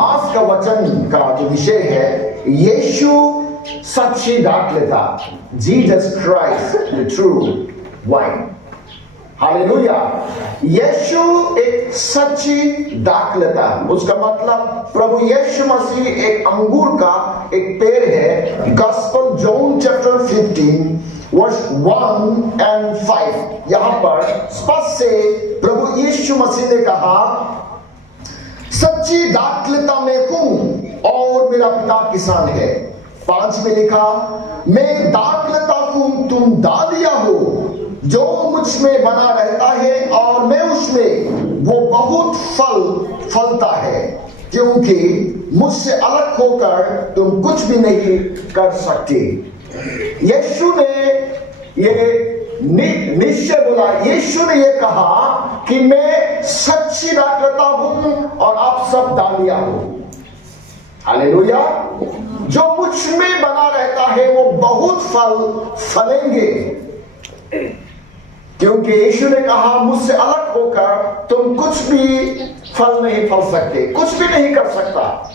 आज का वचन का जो विषय है, यीशु सच्ची दाखलता, Jesus Christ the true vine. Hallelujah. यीशु एक सच्ची दाखलता, उसका मतलब प्रभु यीशु मसीह एक अंगूर का एक पेड़ है। Gospel John chapter 15 verse 1 and 5, यहां पर स्पष्ट से प्रभु यीशु मसीह ने कहा, सच्ची दाखलता मैं हूं और मेरा पिता किसान है। 5 में लिखा, मैं दाखलता हूं, तुम डालियां हो। जो मुझ में बना रहता है और मैं उसमें, वो बहुत फल फलता है, क्योंकि मुझसे अलग होकर तुम कुछ भी नहीं कर सकते। यीशु ने ये निश्चय बोला, यीशु ने ये कहा कि मैं सच्ची दाखलता हूं और आप सब डालियां हो। हालेलुया। जो मुझ में बना रहता है वो बहुत फल फलेंगे, क्योंकि यीशु ने कहा, मुझसे अलग होकर तुम कुछ भी फल नहीं फल सकते, कुछ भी नहीं कर सकता।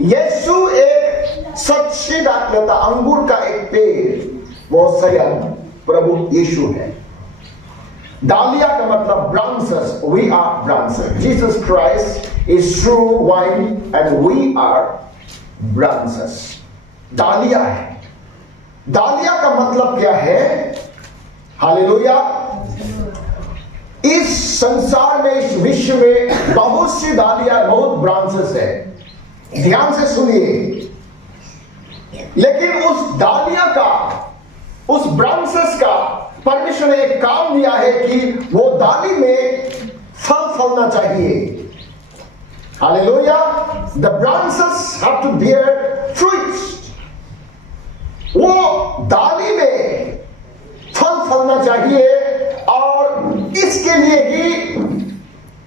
यीशु एक सच्ची दाखलता, अंगूर का एक पेड़, वो स्वयं प्रभु यीशु है। डालिया का मतलब branches, we are branches. Jesus Christ is true vine and we are branches. डालिया है। डालिया का मतलब क्या है? हालेलुया। इस संसार में, इस विश्व में बहुत सी डालियां, बहुत ब्रांचेस है। ध्यान से सुनिए। लेकिन उस डालिया का, उस ब्रांचेस का परमेश्वर ने एक काम दिया है कि वो डाली में फल फलना चाहिए। Hallelujah. The branches have to bear fruits. वो डाली में फल फलना चाहिए, और इसके लिए ही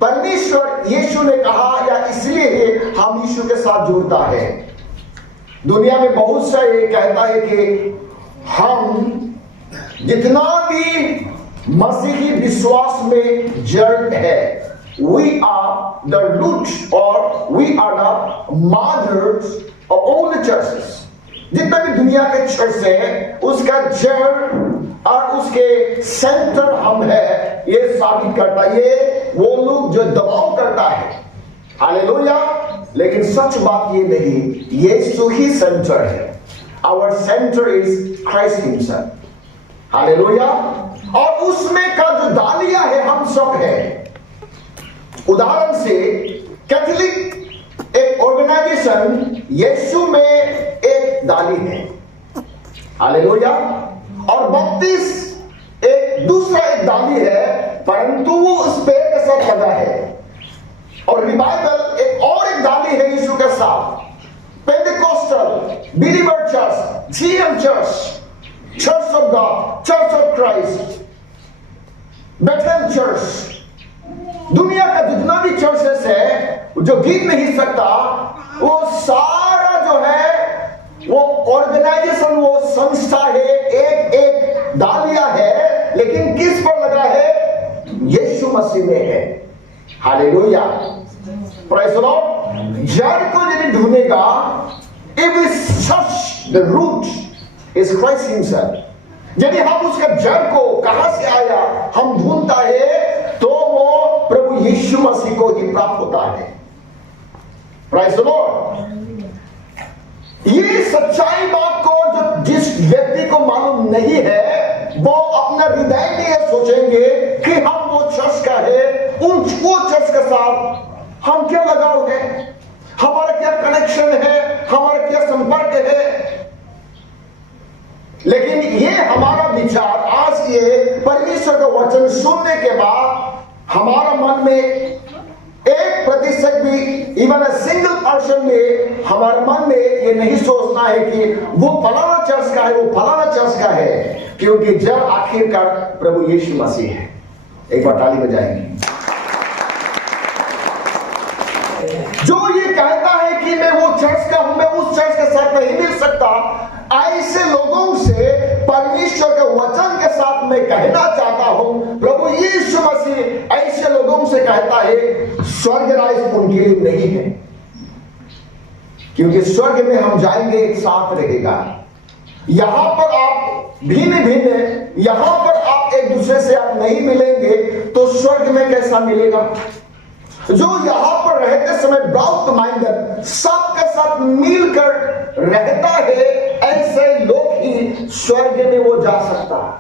परमेश्वर यीशु ने कहा, या इसलिए ही हम यीशु के साथ जुड़ता है। दुनिया में बहुत सा ये कहता है कि हम जितना भी मसीही विश्वास में जड़ है, वी आर द रूट और we are the mothers of all the churches. जितना भी दुनिया के चर्च है, उसका जड़ और उसके सेंटर हम है, ये साबित करता है ये वो लोग जो दबाव करता है। हालेलुया। लेकिन सच बात ये नहीं, यीशु ही सेंटर है। Our centre is Christ himself. Hallelujah. और उसमें का जो डालियां है, हम सब है। उदाहरण से कैथोलिक एक ऑर्गेनाइजेशन, यीशु में एक डाली है। हालेलुया। और बत्तीस एक दूसरा एक डाली है, परंतु वो उस पेड़ के साथ लगा है। और रिवाइवल एक और एक डाली है यीशु के साथ। Pentecostal, believer church, GM church, church of God, church of Christ, Bethel church. दुनिया का जितना भी चर्चेस है जो गिन नहीं सकता, वो सारा जो है वो ऑर्गेनाइजेशन, वो संस्था है, एक एक डालिया है, लेकिन किस पर लगा है? यीशु मसीह में है। हालेलुया। Praise the Lord. जड़ को यदि ढूंढेगा, if we search the root is Christ himself. यदि हम उसके जड़ को कहां से आया हम ढूंढता है, तो वो प्रभु यीशु मसीह को ही प्राप्त होता है। Praise the Lord. ये सच्चाई बात को जो जिस व्यक्ति को मालूम नहीं है, वो अपना हृदय में यह सोचेंगे कि हम वो चर्च का है, वो चर्च के साथ हम क्या लगाव है, हमारा क्या कनेक्शन है, हमारा क्या संपर्क है। लेकिन ये हमारा विचार, आज ये परमेश्वर का वचन सुनने के बाद हमारा मन में 1% भी, इवन अ सिंगल पर्सन में, हमारे मन में ये नहीं सोचना है कि वो फलाना चर्च का है, वो फलाना चर्च का है, क्योंकि जब आखिरकार प्रभु यीशु मसीह है। एक बार ताली बजाएंगे। जो ये कहता है कि मैं वो चर्च का हूं, मैं उस चर्च के साथ नहीं मिल सकता, ऐसे लोगों से परमेश्वर के वचन के साथ मैं कहना चाहता हूं, प्रभु यीशु मसीह ऐसे लोगों से कहता है, स्वर्ग राज्य उनके लिए नहीं है। क्योंकि स्वर्ग में हम जाएंगे एक साथ रहेगा। यहां पर आप भिन्न भिन्न, यहां पर आप एक दूसरे से आप नहीं मिलेंगे तो स्वर्ग में कैसा मिलेगा? जो यहां पर रहते समय ब्राउट माइंडर सबके साथ मिलकर रहता है, ऐसे लोग ही स्वर्ग में वो जा सकता है।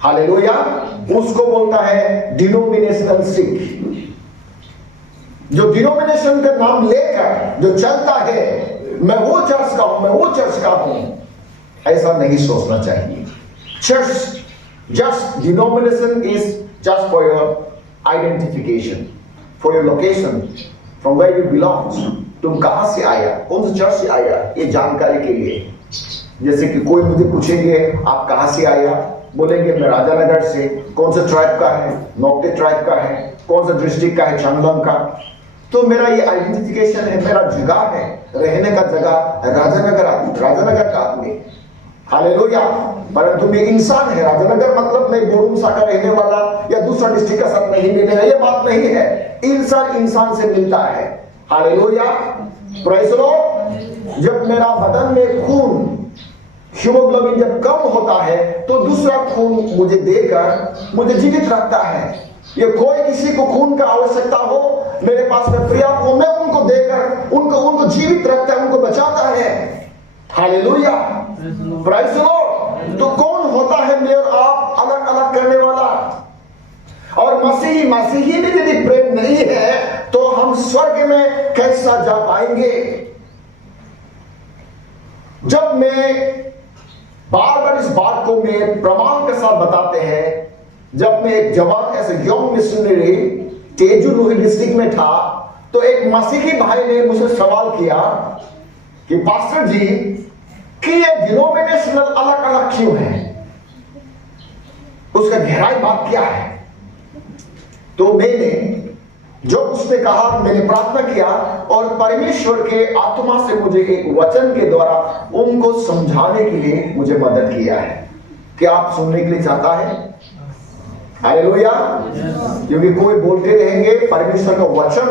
हालेलुया। उसको बोलता है डिनोमिनेशनल सिख। जो डिनोमिनेशन का नाम लेकर जो चलता है, मैं वो चर्च का हूं, मैं वो चर्च का हूं, ऐसा नहीं सोचना चाहिए। Church just denomination is just for your identification, for your location, from where you belongs. तुम कहां से आया, कौन से चर्च से आया, ये जानकारी के लिए। जैसे कि कोई मुझे पूछेंगे आप कहां से आया, बोलेंगे मैं राजानगर से। कौन सा ट्राइब का है, नौकटे ट्राइब का है। कौन सा डिस्ट्रिक्ट का है, चांगलांग का। तो मेरा ये आइडेंटिफिकेशन है, मेरा जगह है, रहने का जगह राजानगर का आदमी। हालेलुया। परंतु मैं इंसान है। राजानगर मतलब मैं बोरुमसा का रहने वाला या दूसरा डिस्ट्रिक्ट का साथ नहीं मिलेगा, ये बात नहीं है। इंसान इंसान से मिलता है। हालेलुया। Praise the Lord. जब मेरा बदन में खून हीमोग्लोबिन जब कम होता है तो दूसरा खून मुझे देकर मुझे जीवित रखता है। ये कोई किसी को खून का आवश्यकता हो, मेरे पास में पर्याप्त हो, मैं उनको देकर उनको जीवित रखता है, उनको बचाता है। हालेलुया। Praise the Lord. तो कौन होता है मैं और आप अलग अलग करने वाला? और मसीही में यदि प्रेम नहीं है तो हम स्वर्ग में कैसा जा पाएंगे? जब मैं बार बार इस बात को मैं प्रमाण के साथ बताते हैं, जब मैं एक जवान ऐसे यंग मिशनरी तेजू लोही डिस्ट्रिक्ट में था, तो एक मसीही भाई ने मुझसे सवाल किया कि पास्टर जी कि ये डिनोमिनेशनल अलग अलग क्यों है, उसका गहराई बात क्या है? तो मैंने जो उसने कहा, मैंने प्रार्थना किया और परमेश्वर के आत्मा से मुझे एक वचन के द्वारा उनको समझाने के लिए मुझे मदद किया है। क्या आप सुनने के लिए चाहता है? हालेलुया। क्योंकि कोई बोलते रहेंगे परमेश्वर का वचन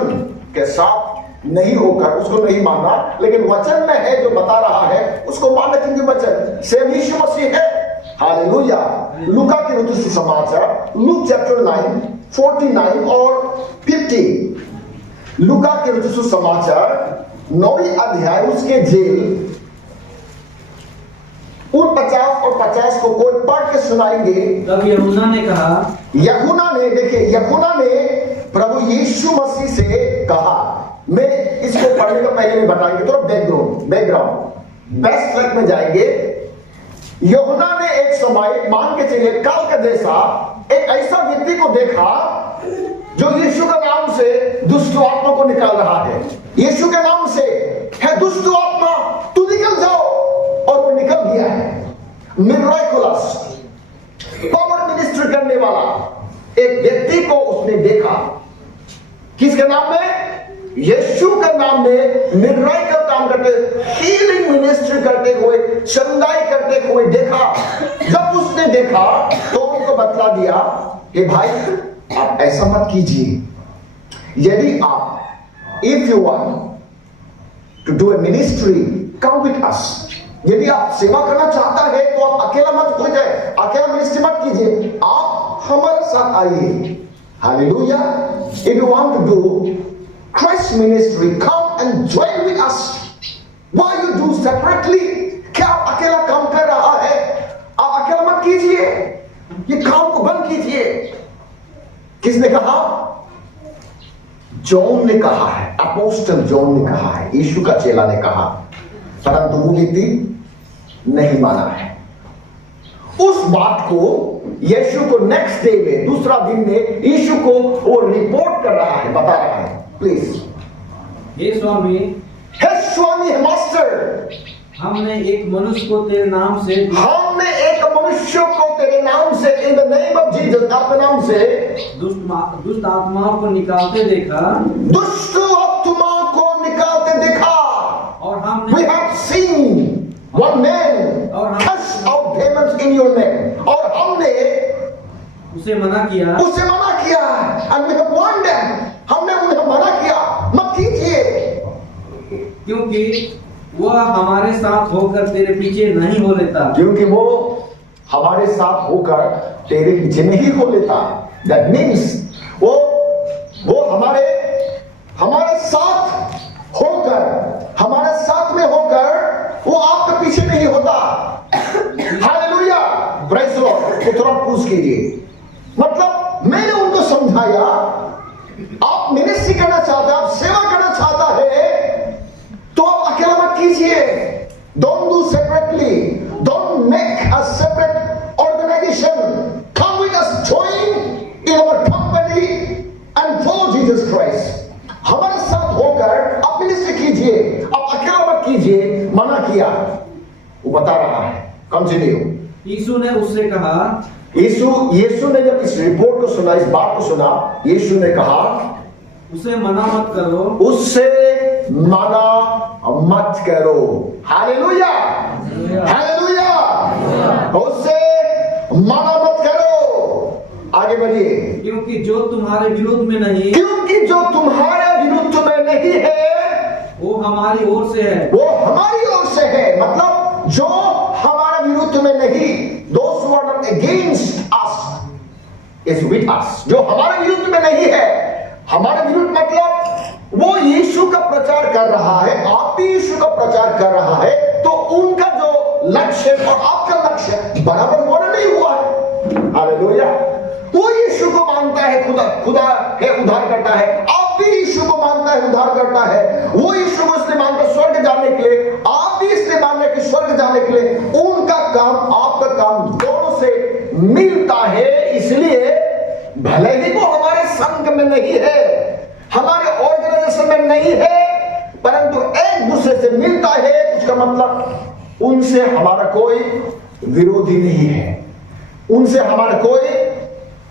के साथ नहीं होकर उसको नहीं मानना, लेकिन वचन में है जो बता रहा है उसको मानना, क्योंकि वचन सेम यीशु मसीह है। हालेलुया। लूका के रचित सुसमाचार, लूक चैप्टर 9 49 और 50। लूका के रचित सुसमाचार 9वीं अध्याय, उसके जेल 49 और 50 को कोई पढ़ के सुनाएंगे। तब यूहन्ना ने कहा, देखिए यूहन्ना ने प्रभु यीशु मसीह से कहा। मैं इसको पढ़ने का पहले में बताएंगे तो बैकग्राउंड बेस्ट ट्रैक में जाएंगे। यूहन्ना ने एक समय मान के चलिए कल का जैसा एक ऐसा व्यक्ति को देखा जो यीशु के नाम से दुष्ट आत्मा को निकाल रहा है। यीशु के नाम से है दुष्ट आत्मा, तू निकल जाओ, और वो निकल गया है। मिराकुलस पावर मिनिस्ट्री करने वाला एक व्यक्ति को उसने देखा। किसके नाम में? यीशु के नाम में मिराकल काम करते, हीलिंग मिनिस्ट्री करते हुए, चंगाई करते हुए देखा। जब उसने देखा तो उनको बतला दिया कि भाई आप ऐसा मत कीजिए। यदि आप if you want to do a ministry come with us, यदि आप सेवा करना चाहता है तो आप अकेला मत हो जाए, अकेला मिनिस्ट्री मत कीजिए, आप हमारे साथ आइए। Hallelujah. If you want to do Christ ministry, come and join with us. Why you do separately? क्या आप अकेला काम कर रहा है? आप अकेला मत कीजिए, ये काम को बंद कीजिए। किसने कहा? जॉन ने कहा है, अपोस्टल जॉन ने कहा है, यीशु का चेला ने कहा, परंतु वो व्यक्ति नहीं माना है। उस बात को यीशु को नेक्स्ट डे में, दूसरा दिन में यीशु को वो रिपोर्ट कर रहा है, बता रहा है। Please. Hey Swami, hey master, हमने एक मनुष्य को तेरे नाम से इन द नेम ऑफ जीसस, आपके नाम से दुष्ट आत्माओं को निकालते देखा। और हमने we have seen one man cast out demons in your name, और हमने उसे मना किया and we have warned them, हमने उन्हें मना किया, मत कीजिए। क्योंकि वह हमारे साथ होकर तेरे पीछे नहीं हो लेता। क्योंकि वो हमारे साथ होकर तेरे पीछे नहीं हो लेता। दैट मीन्स वो हमारे साथ होकर, हमारे साथ में होकर वो आपके पीछे नहीं होता। Hallelujah, praise the Lord. तो थोड़ा पूछ कीजिए, मतलब मैंने उनको समझाया, आप मिनिस्ट्री करना चाहते हैं, आप सेवा करना चाहता है, तो आप अकेला मत कीजिए। Don't do separately, don't make a separate organisation. Come with us, join in our company and follow Jesus Christ. हमारे साथ होकर आप मिनिस्ट्री कीजिए, आप अकेला मत कीजिए। मना किया, वो बता रहा है। कंटिन्यू। यीशु ने उससे कहा, यीशु ने जब इस रिपोर्ट को सुना, इस बात को सुना, यीशु ने कहा, उसे मना मत करो, उससे मना मत करो। हालेलुया, हालेलुया, उससे मना मत करो। आगे बढ़िए। क्योंकि जो तुम्हारे विरुद्ध में नहीं, क्योंकि जो तुम्हारे विरुद्ध में नहीं है, वो हमारी ओर से है। वो हमारी ओर से है। मतलब जो हमारे विरुद्ध में नहीं, those who are not against us is with us। जो हमारे विरुद्ध में नहीं है, हमारे विरुद्ध मतलब वो यीशु का प्रचार कर रहा है, आप भी यीशु का प्रचार कर रहा है, तो उनका जो लक्ष्य और आपका लक्ष्य बराबर होना नहीं हुआ है। हालेलुया। वो यीशु को मानता है, खुदा है, उद्धार करता है। आप भी यीशु को मानता है, उद्धार करता है। वो यीशु को इसलिए मानता है स्वर्ग जाने के लिए, आप भी इसलिए मानते हैं कि स्वर्ग जाने के लिए। उनका काम, आपका काम दोनों से मिलता है। इसलिए भले ही वो हमारे संघ में नहीं है, हमारे ऑर्गेनाइजेशन में नहीं है, परंतु एक दूसरे से मिलता है। उसका मतलब उनसे हमारा कोई विरोधी नहीं है, उनसे हमारा कोई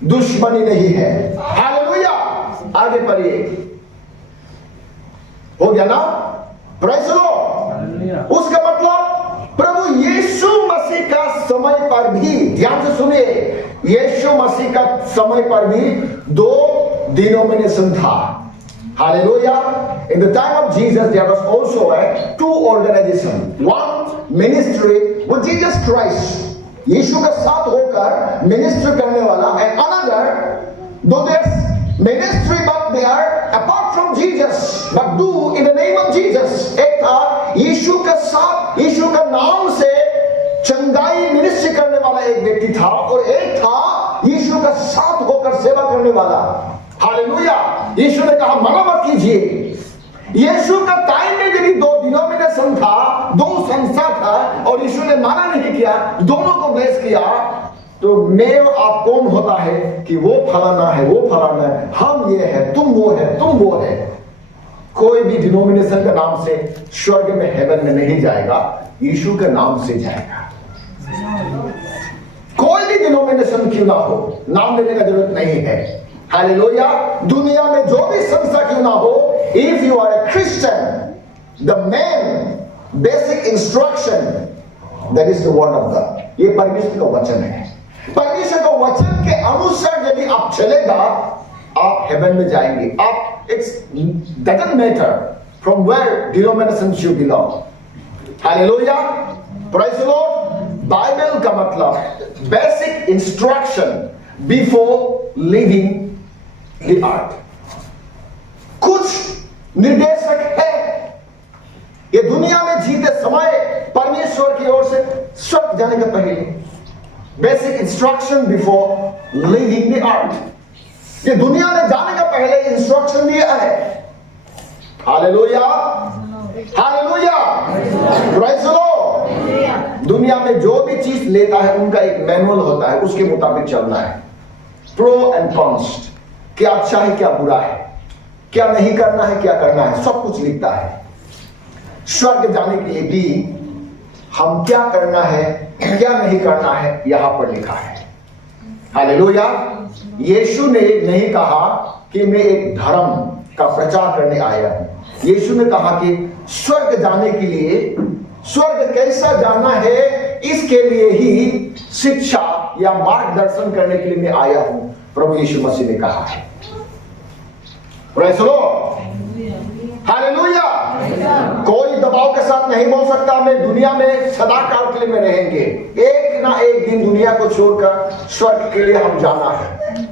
दुश्मनी नहीं है। हालेलुया। आगे पढ़िए। हो गया ना? Praise the Lord. उसका मतलब प्रभु यीशु मसीह का समय पर भी, ध्यान से सुनिए, यीशु मसीह का समय पर भी 2 डिनोमिनेशन था। Hallelujah. In the time of Jesus there was also 2 organization, one ministry with Jesus Christ, यीशु के साथ होकर मिनिस्ट्री करने वाला, and another though there ministry but they are apart from Jesus but do in the name of Jesus. एक था यीशु के साथ, यीशु के नाम से चंगाई मिनिस्ट्री करने वाला एक व्यक्ति था, और एक था यीशु के साथ होकर सेवा करने वाला। हालेलुया। यीशु ने कहा मना मत कीजिए। यीशु का टाइम में यदि 2 डिनोमिनेशन था, 2 संस्था था, और यीशु ने माना नहीं किया, दोनों को ब्लेस किया, तो मैं और आप कौन होता है कि वो फलाना है, वो फलाना है, हम ये है, तुम वो है, तुम वो है। कोई भी डिनोमिनेशन के नाम से स्वर्ग में, हेवन में नहीं जाएगा, यीशु के नाम से जाएगा। कोई भी डिनोमिनेशन क्यों ना हो, नाम लेने का जरूरत नहीं है। हालेलुया। दुनिया में जो भी संस्था क्यों ना हो, if you are a Christian, the main basic instruction, that is the word of God। ये परमेश्वर का वचन है। परमेश्वर का वचन के अनुसार यदि आप चलेगा, आप हेवन में जाएंगे। आप, it's doesn't matter from where denomination you belong। Hallelujah. Praise the Lord। Bible का मतलब basic instruction before living the earth. कुछ निर्देशक है। ये दुनिया में जीते समय परमेश्वर की ओर से स्वर्ग जाने के पहले basic instruction before living the earth. ये दुनिया में जाने का पहले इंस्ट्रक्शन दिया है। Hallelujah, hallelujah, praise the Lord. दुनिया में जो भी चीज लेता है उनका एक मैनुअल होता है, उसके मुताबिक चलना है। प्रो एंड कॉन्स, क्या अच्छा है क्या बुरा है, क्या नहीं करना है क्या करना है, सब कुछ लिखता है। स्वर्ग जाने के लिए भी हम क्या करना है क्या नहीं करना है यहां पर लिखा है। हालेलुया। यीशु ने नहीं कहा कि मैं एक धर्म का प्रचार करने आया हूं। यीशु ने कहा कि स्वर्ग जाने के लिए, स्वर्ग कैसा जाना है इसके लिए ही शिक्षा या मार्गदर्शन करने के लिए मैं आया हूं, प्रभु यीशु मसीह ने कहा है। Praise the Lord, hallelujah. कोई दबाव के साथ नहीं बोल सकता मैं दुनिया में सदा काल के लिए में रहेंगे, एक ना एक दिन दुनिया को छोड़कर स्वर्ग के लिए हम जाना है।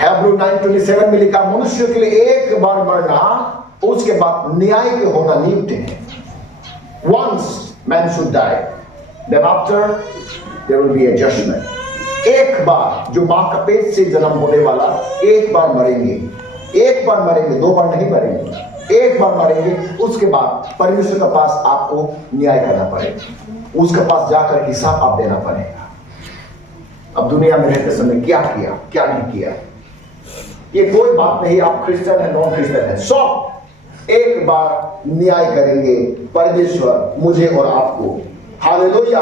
Hebrew 9:27 में लिखा, मनुष्य के लिए एक बार मरना, उसके बाद न्याय के होना नियुक्त है। Once man should die, then after there will be a judgment. एक बार जो मां का पेट से जन्म होने वाला एक बार मरेंगे, एक बार मरेंगे, 2 बार नहीं मरेंगे, एक बार मरेंगे। उसके बाद परमेश्वर के पास आपको न्याय करना पड़ेगा, उसके पास जाकर हिसाब आप देना पड़ेगा। अब दुनिया में रहते समय क्या किया, क्या नहीं किया, ये कोई बात नहीं। आप क्रिश्चियन है, नॉन क्रिश्चियन है, सब एक बार न्याय करेंगे परमेश्वर मुझे और आपको। हालेलुया।